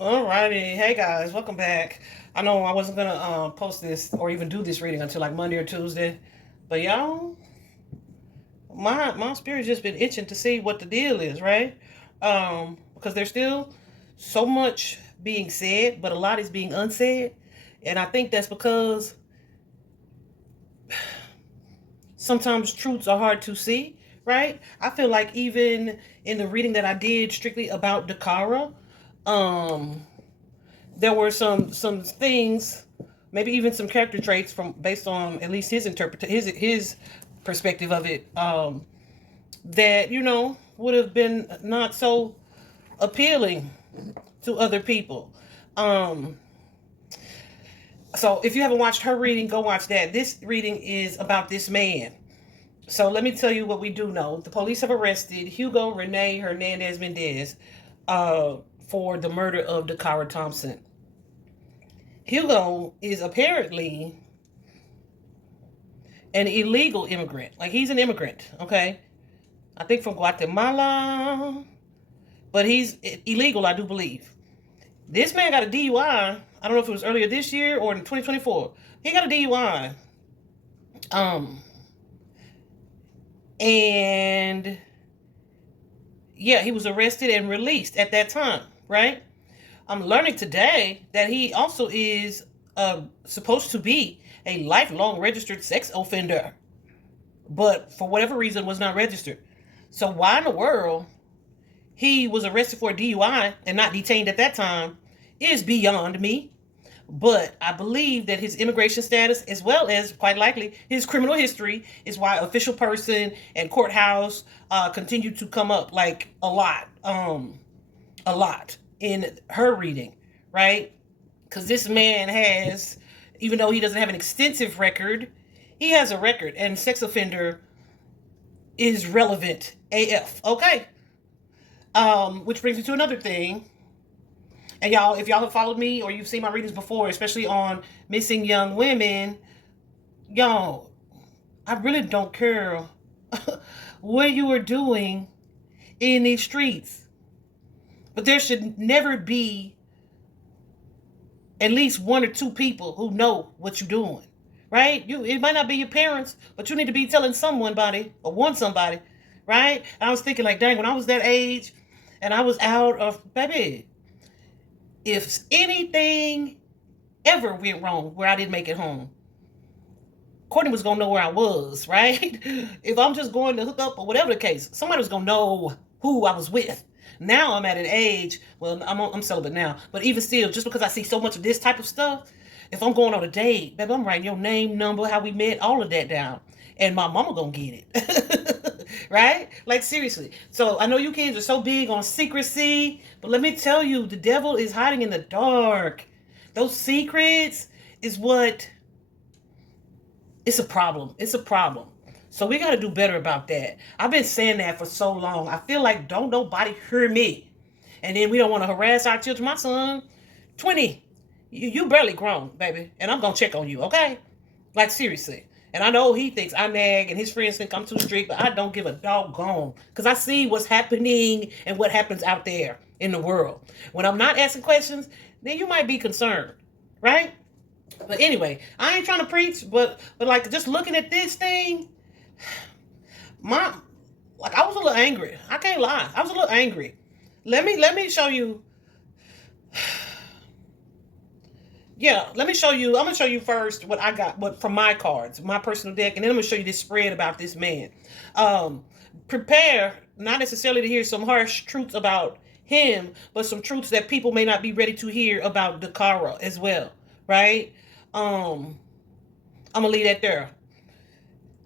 Alrighty, hey guys, welcome back. I know I wasn't gonna post this or even do this reading until like Monday or Tuesday, but y'all, my spirit's just been itching to see what the deal is, right? Because there's still so much being said, but a lot is being unsaid, and I think that's because sometimes truths are hard to see, right? I feel like even in the reading that I did strictly about DaCara, um, there were some things, maybe even some character traits from based on at least his perspective of it, that would have been not so appealing to other people. Um, so if you haven't watched her reading, go watch that. This reading is about this man. So let me tell you what we do know. The police have arrested Hugo, Rene, Hernandez, Mendez uh, for the murder of DaCara Thompson. Hugo is apparently an illegal immigrant. Like, he's an immigrant, okay? I think from Guatemala, but he's illegal, I do believe. This man got a DUI. I don't know if it was earlier this year or in 2024. He got a DUI. And yeah, he was arrested and released at that time, right? I'm learning today that he also is supposed to be a lifelong registered sex offender, but for whatever reason was not registered. So why in the world he was arrested for a DUI and not detained at that time is beyond me. But I believe that his immigration status, as well as quite likely his criminal history, is why official person and courthouse continue to come up like a lot in her reading, right? Because this man has, even though he doesn't have an extensive record, he has a record, and sex offender is relevant AF. Okay. Which brings me to another thing. And y'all, if y'all have followed me or you've seen my readings before, especially on missing young women, y'all, I really don't care what you are doing in these streets. But there should never be at least one or two people who know what you're doing, right? It might not be your parents, but you need to be telling somebody or want somebody, right? And I was thinking like, dang, when I was that age and I was out of, baby, if anything ever went wrong where I didn't make it home, Courtney was gonna know where I was, right? If I'm just going to hook up or whatever the case, somebody was gonna know who I was with. Now I'm at an age, well, I'm celibate now, but even still, just because I see so much of this type of stuff, if I'm going on a date, baby, I'm writing your name, number, how we met, all of that down, and my mama gonna get it. Right? Like, seriously. So I know you kids are so big on secrecy, but let me tell you, the devil is hiding in the dark. Those secrets is what, it's a problem. It's a problem. So we got to do better about that. I've been saying that for so long. I feel like don't nobody hear me. And then we don't want to harass our children. My son, 20, you barely grown, baby. And I'm going to check on you, okay? Like, seriously. And I know he thinks I nag and his friends think I'm too strict, but I don't give a doggone. Because I see what's happening and what happens out there in the world. When I'm not asking questions, then you might be concerned, right? But anyway, I ain't trying to preach, but like, just looking at this thing, I was a little angry. I can't lie. I was a little angry. Let me show you. Yeah, let me show you. I'm gonna show you first what I got, from my cards, my personal deck, and then I'm gonna show you this spread about this man. Prepare not necessarily to hear some harsh truths about him, but some truths that people may not be ready to hear about DaCara as well, right? I'm gonna leave that there.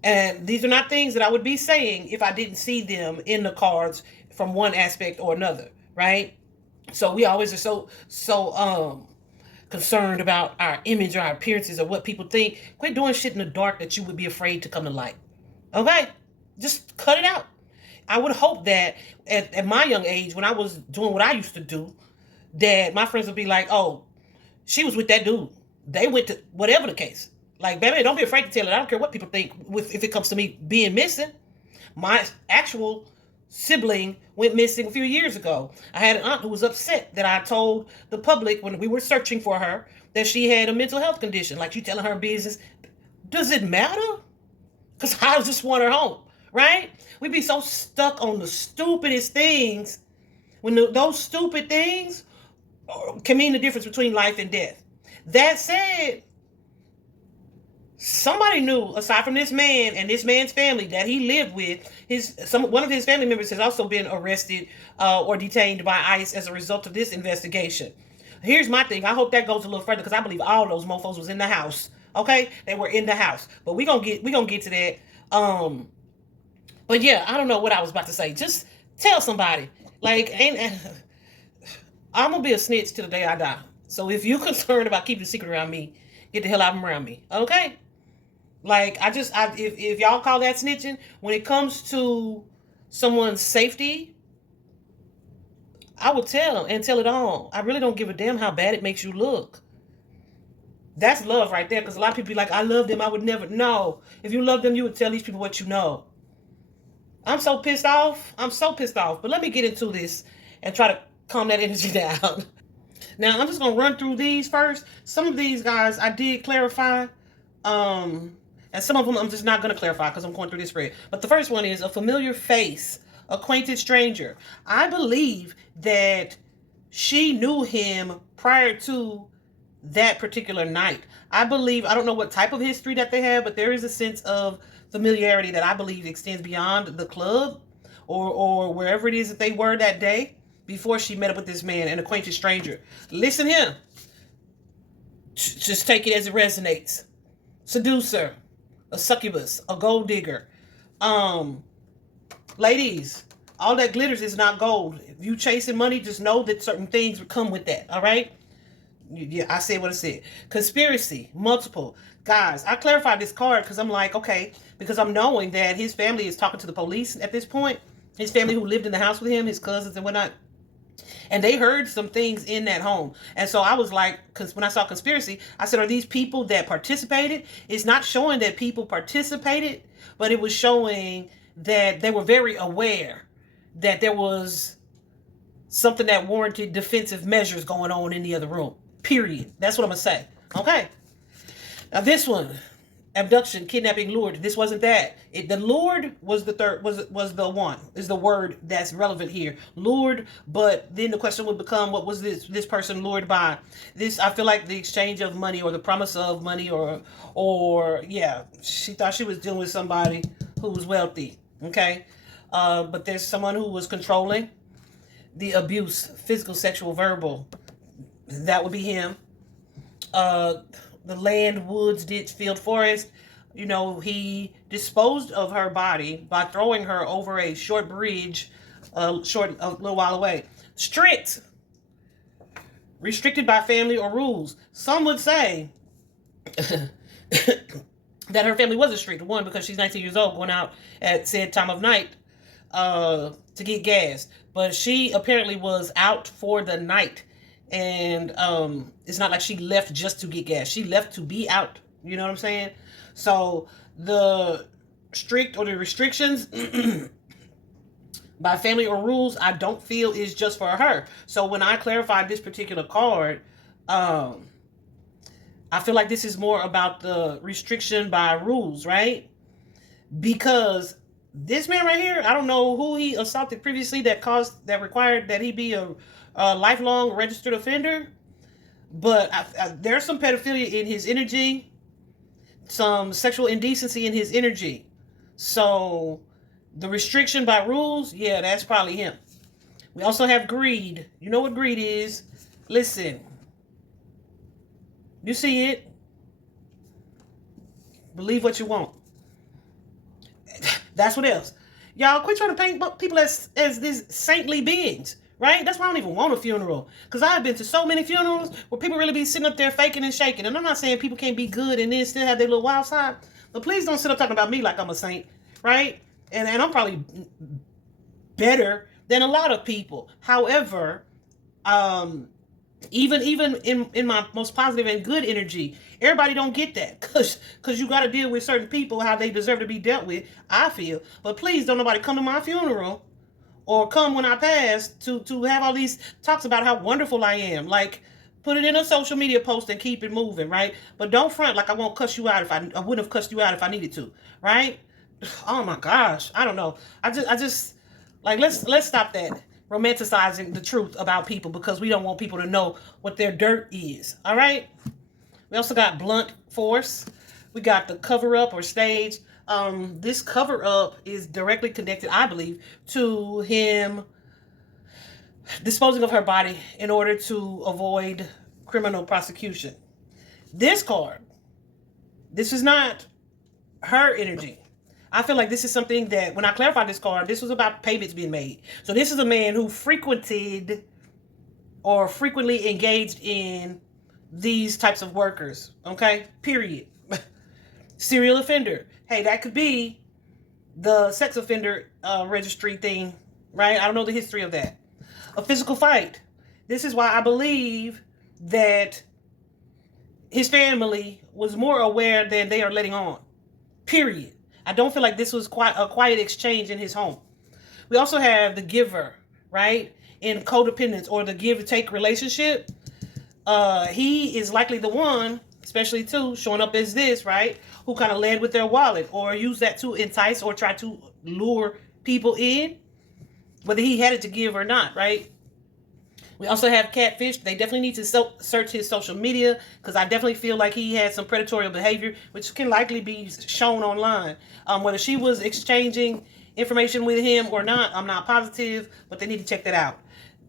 And these are not things that I would be saying if I didn't see them in the cards from one aspect or another, right? So we always are so concerned about our image or our appearances or what people think. Quit doing shit in the dark that you would be afraid to come to light. Okay? Just cut it out. I would hope that at my young age, when I was doing what I used to do, that my friends would be like, oh, she was with that dude. They went to whatever the case. Like, baby, don't be afraid to tell it. I don't care what people think if it comes to me being missing. My actual sibling went missing a few years ago. I had an aunt who was upset that I told the public when we were searching for her that she had a mental health condition. Like, you telling her business. Does it matter? Because I just want her home, right? We be so stuck on the stupidest things when those stupid things can mean the difference between life and death. That said, somebody knew, aside from this man and this man's family that he lived with, one of his family members has also been arrested or detained by ICE as a result of this investigation. Here's my thing. I hope that goes a little further, because I believe all those mofos was in the house. Okay, they were in the house, but we gonna get to that. But yeah, I don't know what I was about to say. Just tell somebody. Like, I'm gonna be a snitch till the day I die. So if you're concerned about keeping a secret around me, get the hell out of around me. Okay. Like, if y'all call that snitching, when it comes to someone's safety, I will tell and tell it all. I really don't give a damn how bad it makes you look. That's love right there, because a lot of people be like, I love them, I would never. No. If you love them, you would tell these people what you know. I'm so pissed off. But let me get into this and try to calm that energy down. Now, I'm just going to run through these first. Some of these guys I did clarify. And some of them I'm just not going to clarify because I'm going through this spread. But the first one is a familiar face, acquainted stranger. I believe that she knew him prior to that particular night. I don't know what type of history that they have, but there is a sense of familiarity that I believe extends beyond the club or wherever it is that they were that day before she met up with this man, an acquainted stranger. Listen here. Just take it as it resonates. Seducer, a succubus, a gold digger. Ladies, all that glitters is not gold. If you chasing money, just know that certain things would come with that. All right? Yeah, I said what I said. Conspiracy, multiple. Guys, I clarified this card because I'm like, okay, because I'm knowing that his family is talking to the police at this point. His family who lived in the house with him, his cousins and whatnot. And they heard some things in that home. And so I was like, because when I saw conspiracy, I said, are these people that participated? It's not showing that people participated, but it was showing that they were very aware that there was something that warranted defensive measures going on in the other room. Period. That's what I'm going to say. Okay. Now this one, abduction, kidnapping, lured. This wasn't that. The lured was the third, was the one, is the word that's relevant here. Lured, but then the question would become, what was this person lured by? This, I feel like the exchange of money or the promise of money or yeah, she thought she was dealing with somebody who was wealthy. Okay. But there's someone who was controlling. The abuse, physical, sexual, verbal. That would be him. The land, woods, ditch, field, forest. You know, he disposed of her body by throwing her over a short bridge, a little while away. Strict. Restricted by family or rules. Some would say that her family wasn't strict. One, because she's 19 years old, going out at said time of night to get gas. But she apparently was out for the night. And it's not like she left just to get gas. She left to be out. You know what I'm saying? So the strict or the restrictions by family or rules, I don't feel is just for her. So when I clarified this particular card, I feel like this is more about the restriction by rules, right? Because this man right here, I don't know who he assaulted previously that required that he be a lifelong registered offender, but there's some pedophilia in his energy, some sexual indecency in his energy. So the restriction by rules, yeah, that's probably him. We also have greed. You know what greed is? Listen, you see it. Believe what you want. That's what else. Y'all quit trying to paint people as these saintly beings. Right? That's why I don't even want a funeral. Because I've been to so many funerals where people really be sitting up there faking and shaking. And I'm not saying people can't be good and then still have their little wild side. But please don't sit up talking about me like I'm a saint. Right? And I'm probably better than a lot of people. However, even in my most positive and good energy, everybody don't get that. Because you got to deal with certain people how they deserve to be dealt with, I feel. But please don't nobody come to my funeral or come when I pass to have all these talks about how wonderful I am. Like, put it in a social media post and keep it moving, right? But don't front like I won't cuss you out if I wouldn't have cussed you out if I needed to, right? Oh my gosh, I don't know. I just like let's stop that romanticizing the truth about people because we don't want people to know what their dirt is. All right. We also got blunt force. We got the cover up or stage. This cover up is directly connected, I believe, to him disposing of her body in order to avoid criminal prosecution. This card, this is not her energy. I feel like this is something that, when I clarified this card, this was about payments being made. So this is a man who frequented or frequently engaged in these types of workers. Okay? Period. Serial offender. Hey, that could be the sex offender registry thing, right? I don't know the history of that. A physical fight. This is why I believe that his family was more aware than they are letting on. Period. I don't feel like this was quite a quiet exchange in his home. We also have the giver, right? In codependence or the give-take relationship. He is likely the one, especially too, showing up as this, right? Who kind of led with their wallet or used that to entice or try to lure people in, whether he had it to give or not, right? We also have catfish. They definitely need to search his social media because I definitely feel like he had some predatory behavior, which can likely be shown online. Whether she was exchanging information with him or not, I'm not positive, but they need to check that out.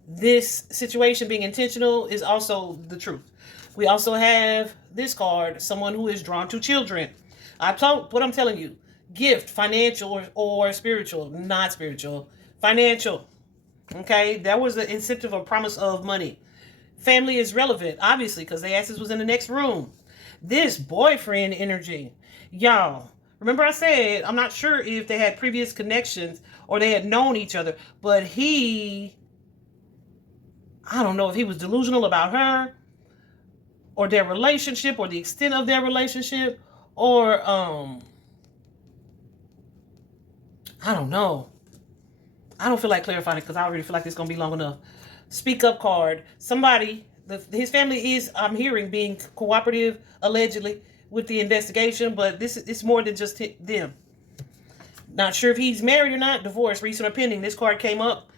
This situation being intentional is also the truth. We also have this card, someone who is drawn to children. What I'm telling you, gift, financial or spiritual, not spiritual, financial. Okay, that was the incentive or promise of money. Family is relevant, obviously, because the asses was in the next room. This boyfriend energy, y'all. Remember I said, I'm not sure if they had previous connections or they had known each other, but I don't know if he was delusional about her or their relationship or the extent of their relationship or, I don't know. I don't feel like clarifying it because I already feel like it's going to be long enough. Speak up card. Somebody, his family is, I'm hearing, being cooperative, allegedly, with the investigation, but it's more than just them. Not sure if he's married or not, divorced, recent or pending. This card came up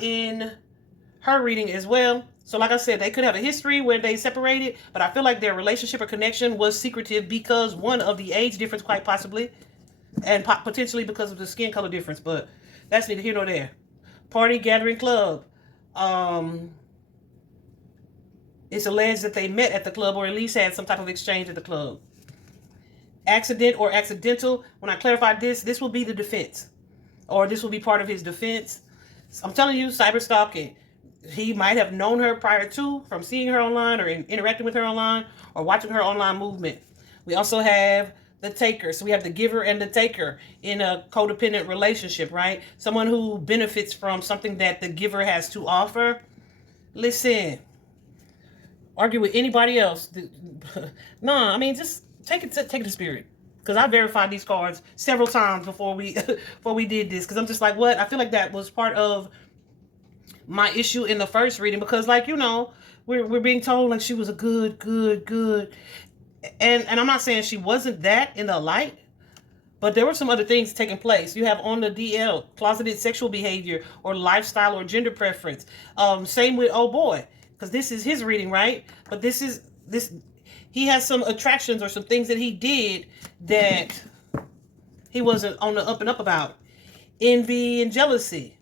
in her reading as well. So like I said, they could have a history where they separated, but I feel like their relationship or connection was secretive because one of the age difference, quite possibly, and potentially because of the skin color difference, but that's neither here nor there. Party, gathering, club. It's alleged that they met at the club or at least had some type of exchange at the club. Accident or accidental. When I clarified this will be the defense. Or this will be part of his defense. I'm telling you, cyber stalking. He might have known her prior to from seeing her online or interacting with her online or watching her online movement. We also have the taker. So we have the giver and the taker in a codependent relationship, right? Someone who benefits from something that the giver has to offer. Listen, argue with anybody else. Nah, I mean, just take it to spirit. Because I verified these cards several times before we did this. Because I'm just like, what? I feel like that was part of my issue in the first reading. Because, like, you know, we're being told like she was a good. And I'm not saying she wasn't that in the light, but there were some other things taking place. You have on the DL, closeted sexual behavior or lifestyle or gender preference. Same with oh boy, because this is his reading, right? But this he has some attractions or some things that he did that he wasn't on the up and up about. Envy and jealousy.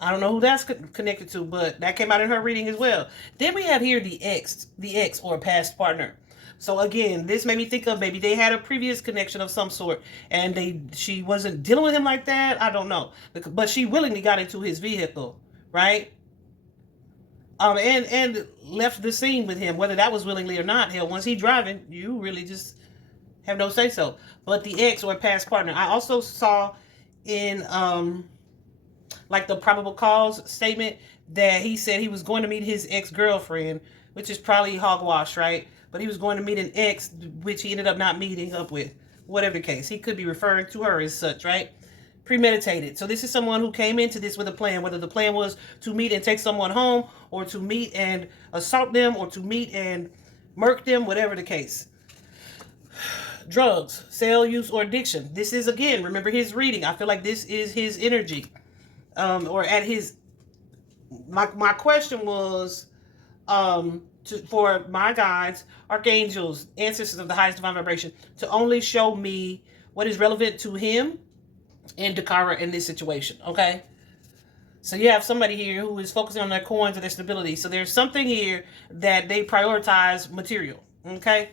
I don't know who that's connected to, but that came out in her reading as well. Then we have here the ex or past partner. So again, this made me think of maybe they had a previous connection of some sort and she wasn't dealing with him like that. I don't know. But she willingly got into his vehicle, right? And left the scene with him, whether that was willingly or not. Hell, once he's driving, you really just have no say so. But the ex or past partner. I also saw in like the probable cause statement that he said he was going to meet his ex-girlfriend, which is probably hogwash, right? But he was going to meet an ex, which he ended up not meeting up with. Whatever the case. He could be referring to her as such, right? premeditated. So this is someone who came into this with a plan, whether the plan was to meet and take someone home, or to meet and assault them, or to meet and murk them, whatever the case. Drugs, sale, use, or addiction. This is, again, remember his reading. I feel like this is his energy. Or at his... My question was... for my guides, archangels, ancestors of the highest divine vibration, to only show me what is relevant to him and DaCara in this situation, okay? So you have somebody here who is focusing on their coins or their stability. So there's something here that they prioritize material, okay?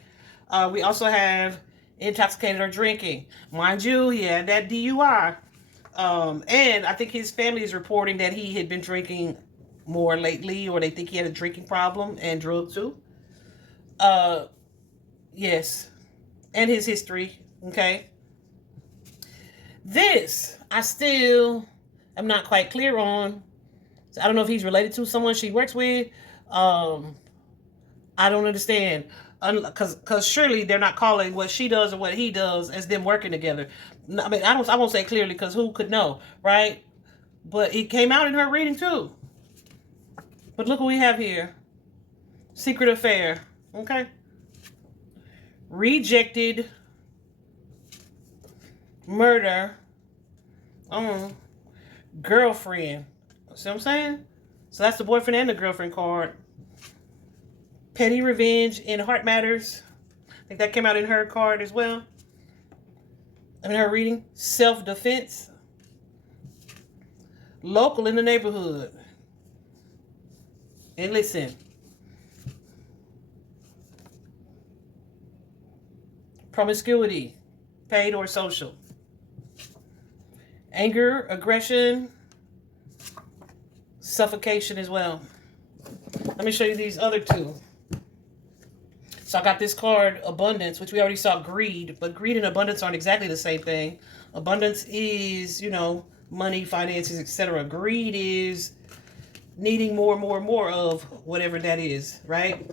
We also have intoxicated or drinking. Mind you, he had that DUI. And I think his family is reporting that he had been drinking more lately, or they think he had a drinking problem and drug too. Yes. And his history, okay? This, I still am not quite clear on. So I don't know if he's related to someone she works with. I don't understand. Because surely they're not calling what she does or what he does as them working together. I mean, I won't say clearly, because who could know, right? But it came out in her reading too. But look what we have here. Secret affair. Okay. Rejected. Murder. Girlfriend. See what I'm saying? So that's the boyfriend and the girlfriend card. Petty revenge in heart matters. I think that came out in her card as well. In her reading. Self-defense. Local in the neighborhood. And listen. Promiscuity. Paid or social. Anger, aggression, suffocation as well. Let me show you these other two. So I got this card, abundance, which we already saw greed, but greed and abundance aren't exactly the same thing. Abundance is, money, finances, etc. Greed is needing more and more and more of whatever that is, right?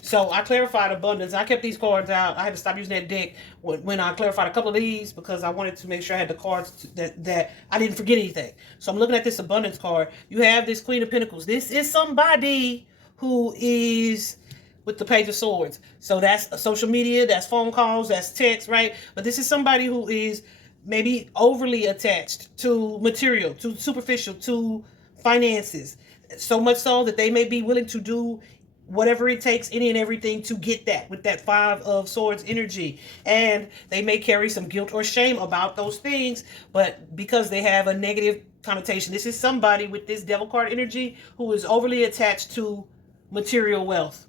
So I clarified abundance. I kept these cards out. I had to stop using that deck when I clarified a couple of these, because I wanted to make sure I had the cards that I didn't forget anything. So I'm looking at this abundance card. You have this Queen of Pentacles. This is somebody who is with the Page of Swords. So that's social media, that's phone calls, that's text, right? But this is somebody who is maybe overly attached to material, to superficial, to finances. So much so that they may be willing to do whatever it takes, any and everything, to get that with that Five of Swords energy. And they may carry some guilt or shame about those things, but because they have a negative connotation. This is somebody with this Devil card energy who is overly attached to material wealth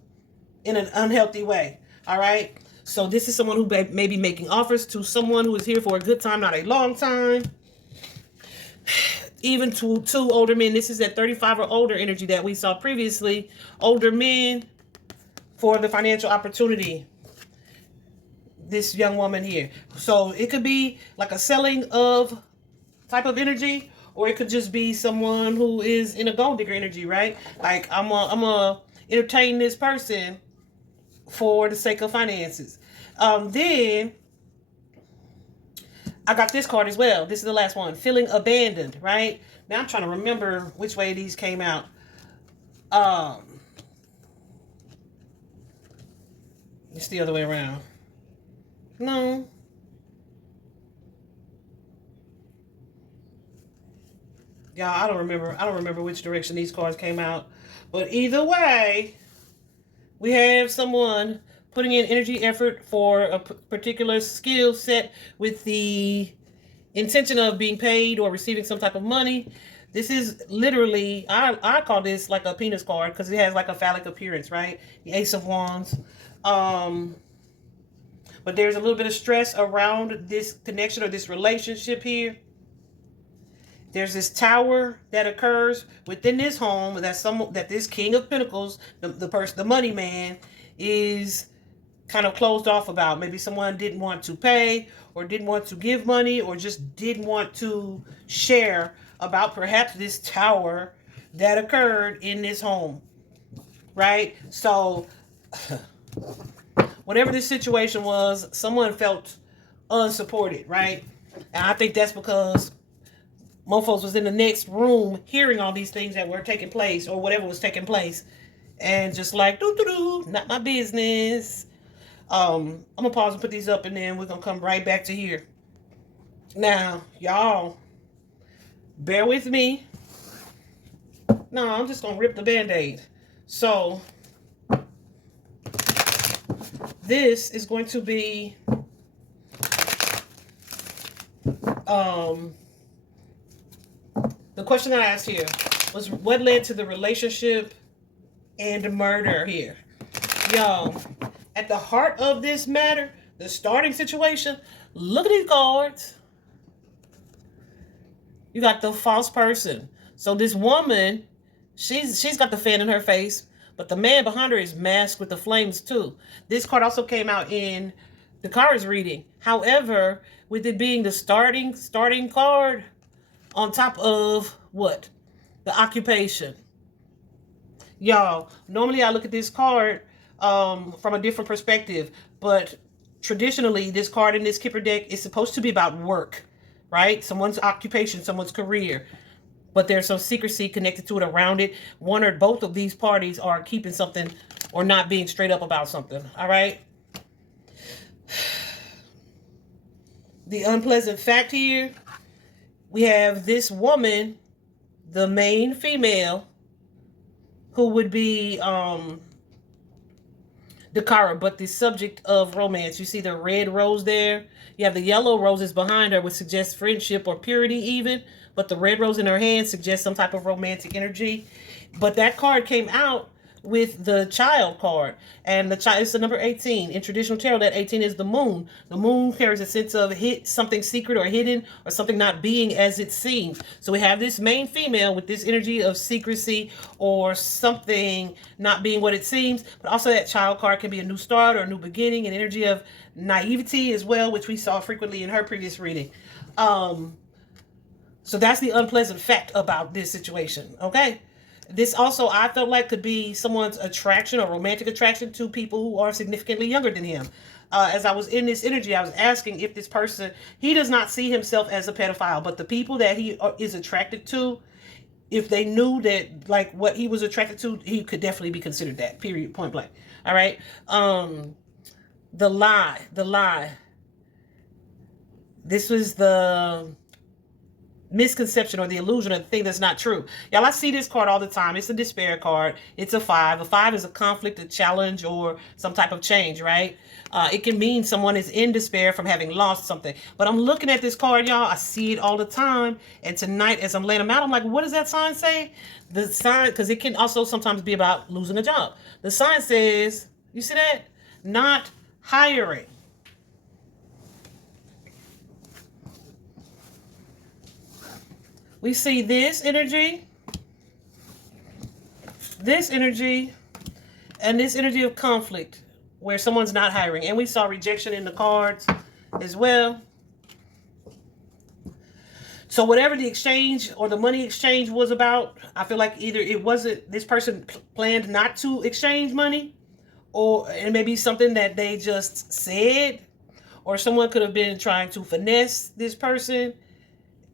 in an unhealthy way. All right. So this is someone who may be making offers to someone who is here for a good time, not a long time. Even to two older men. This is that 35 or older energy that we saw previously. Older men for the financial opportunity. This young woman here. So it could be like a selling of type of energy, or it could just be someone who is in a gold digger energy, right? Like I'm a entertain this person for the sake of finances. Then I got this card as well. This is the last one. Feeling abandoned, right? Now I'm trying to remember which way these came out. It's the other way around. No. Yeah, I don't remember which direction these cards came out. But either way, we have someone putting in energy, effort for a particular skill set with the intention of being paid or receiving some type of money. This is literally, I call this like a penis card, because it has like a phallic appearance, right? The Ace of Wands. But there's a little bit of stress around this connection or this relationship here. There's this tower that occurs within this home that this King of Pentacles, the money man, is kind of closed off about. Maybe someone didn't want to pay, or didn't want to give money, or just didn't want to share about perhaps this tower that occurred in this home, right? So whatever this situation was, someone felt unsupported, right? And I think that's because mofos was in the next room hearing all these things that were taking place or whatever was taking place. And just like, doo-doo-doo, not my business. I'm going to pause and put these up, and then we're going to come right back to here. Now, y'all, bear with me. No, I'm just going to rip the Band-Aid. So, this is going to be the question that I asked here was, what led to the relationship and murder here? Y'all, at the heart of this matter, the starting situation, look at these cards. You got the false person. So this woman, she's got the fan in her face, but the man behind her is masked with the flames too. This card also came out in DaCara's reading. However, with it being the starting card on top of what? The occupation. Y'all, normally I look at this card from a different perspective, but traditionally this card in this Kipper deck is supposed to be about work, right? Someone's occupation, someone's career. But there's some secrecy connected to it around it. One or both of these parties are keeping something or not being straight up about something. All right. The unpleasant fact here, we have this woman, the main female, who would be DaCara, but the subject of romance. You see the red rose there? You have the yellow roses behind her, which suggests friendship or purity even. But the red rose in her hand suggests some type of romantic energy. But that card came out with the child card. And the child is the number 18. In traditional tarot, that 18 is the moon. The moon carries a sense of something secret or hidden or something not being as it seems. So we have this main female with this energy of secrecy or something not being what it seems. But also that child card can be a new start or a new beginning, an energy of naivety as well, which we saw frequently in her previous reading. So that's the unpleasant fact about this situation, okay? This also, I felt like, could be someone's attraction or romantic attraction to people who are significantly younger than him. As I was in this energy, I was asking if this person, he does not see himself as a pedophile, but the people that he is attracted to, if they knew that, like, what he was attracted to, he could definitely be considered that, period, point blank. All right? The lie. This was the misconception or the illusion of the thing that's not true. Y'all, I see this card all the time. It's a despair card. It's a 5. A 5 is a conflict, a challenge, or some type of change, right? It can mean someone is in despair from having lost something. But I'm looking at this card, y'all. I see it all the time. And tonight, as I'm laying them out, I'm like, what does that sign say? The sign, because it can also sometimes be about losing a job. The sign says, you see that? Not hiring. We see this energy, and this energy of conflict where someone's not hiring. And we saw rejection in the cards as well. So whatever the exchange or the money exchange was about, I feel like either it wasn't, this person planned not to exchange money, or it may be something that they just said, or someone could have been trying to finesse this person.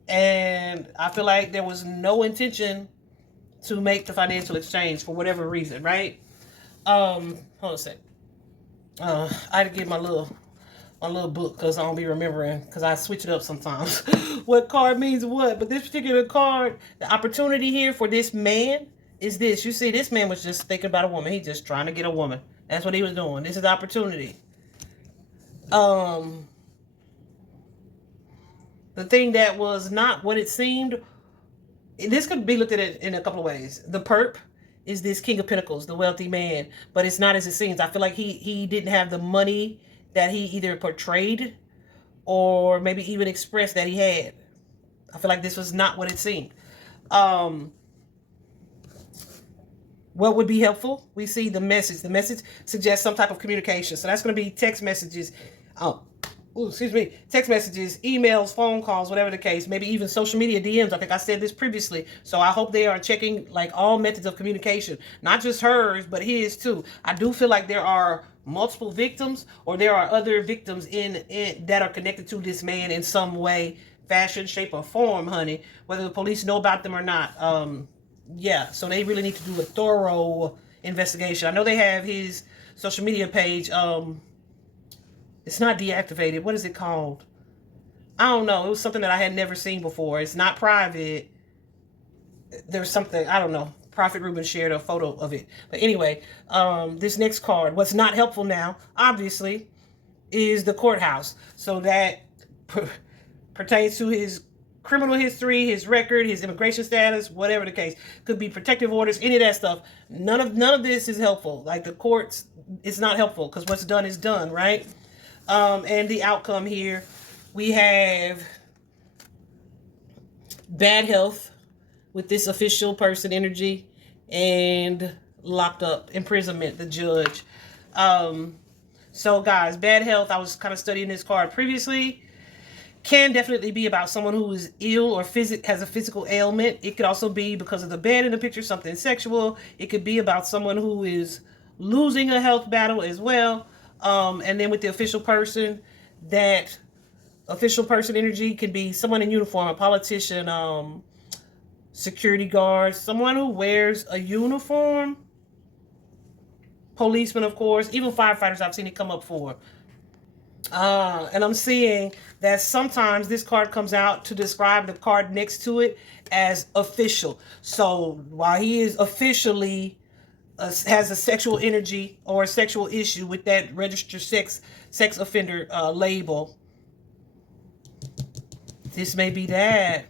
And I feel like there was no intention to make the financial exchange for whatever reason, right? Hold on a sec. I had to get my little book because I don't be remembering, because I switch it up sometimes. What card means what? But this particular card, the opportunity here for this man is this. You see, this man was just thinking about a woman. He's just trying to get a woman. That's what he was doing. This is the opportunity. The thing that was not what it seemed, this could be looked at it in a couple of ways. The perp is this King of Pentacles, the wealthy man, but it's not as it seems. I feel like he didn't have the money that he either portrayed or maybe even expressed that he had. I feel like this was not what it seemed. What would be helpful? We see the message. The message suggests some type of communication. So that's going to be text messages. Text messages, emails, phone calls, whatever the case, maybe even social media DMs. I think I said this previously. So I hope they are checking like all methods of communication, not just hers, but his too. I do feel like there are multiple victims, or there are other victims in that are connected to this man in some way, fashion, shape, or form, honey, whether the police know about them or not. Yeah, so they really need to do a thorough investigation. I know they have his social media page. It's not deactivated. What is it called? I don't know. It was something that I had never seen before. It's not private. There's something, I don't know. Prophet Ruben shared a photo of it. But anyway, this next card, what's not helpful now, obviously, is the courthouse. So that pertains to his criminal history, his record, his immigration status, whatever the case. Could be protective orders, any of that stuff. None of this is helpful. Like the courts, it's not helpful because what's done is done, right? And the outcome here, we have bad health with this official person energy and locked up, imprisonment, the judge. So guys, bad health, I was kind of studying this card previously, can definitely be about someone who is ill or has a physical ailment. It could also be because of the bed in the picture, something sexual. It could be about someone who is losing a health battle as well. And then with the official person, that official person energy could be someone in uniform, a politician, security guard, someone who wears a uniform, policeman, of course, even firefighters I've seen it come up for. And I'm seeing that sometimes this card comes out to describe the card next to it as official. So while he is officially has a sexual energy or a sexual issue with that registered sex offender label, this may be that.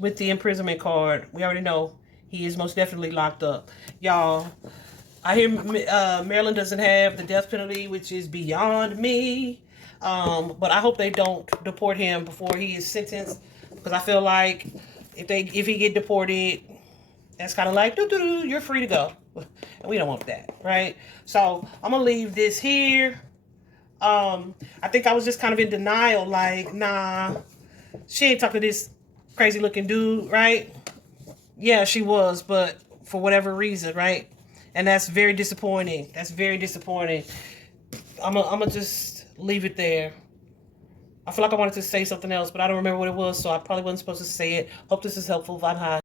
With the imprisonment card, we already know he is most definitely locked up. Y'all, I hear Maryland doesn't have the death penalty, which is beyond me. But I hope they don't deport him before he is sentenced, because I feel like if he get deported, that's kind of like, you're free to go. And we don't want that, right? So I'm going to leave this here. I think I was just kind of in denial, like, nah, she ain't talking to this crazy looking dude, right? Yeah, she was, but for whatever reason, right? And that's very disappointing. That's very disappointing. I'm gonna just leave it there. I feel like I wanted to say something else, but I don't remember what it was, so I probably wasn't supposed to say it. Hope this is helpful. Vibe high.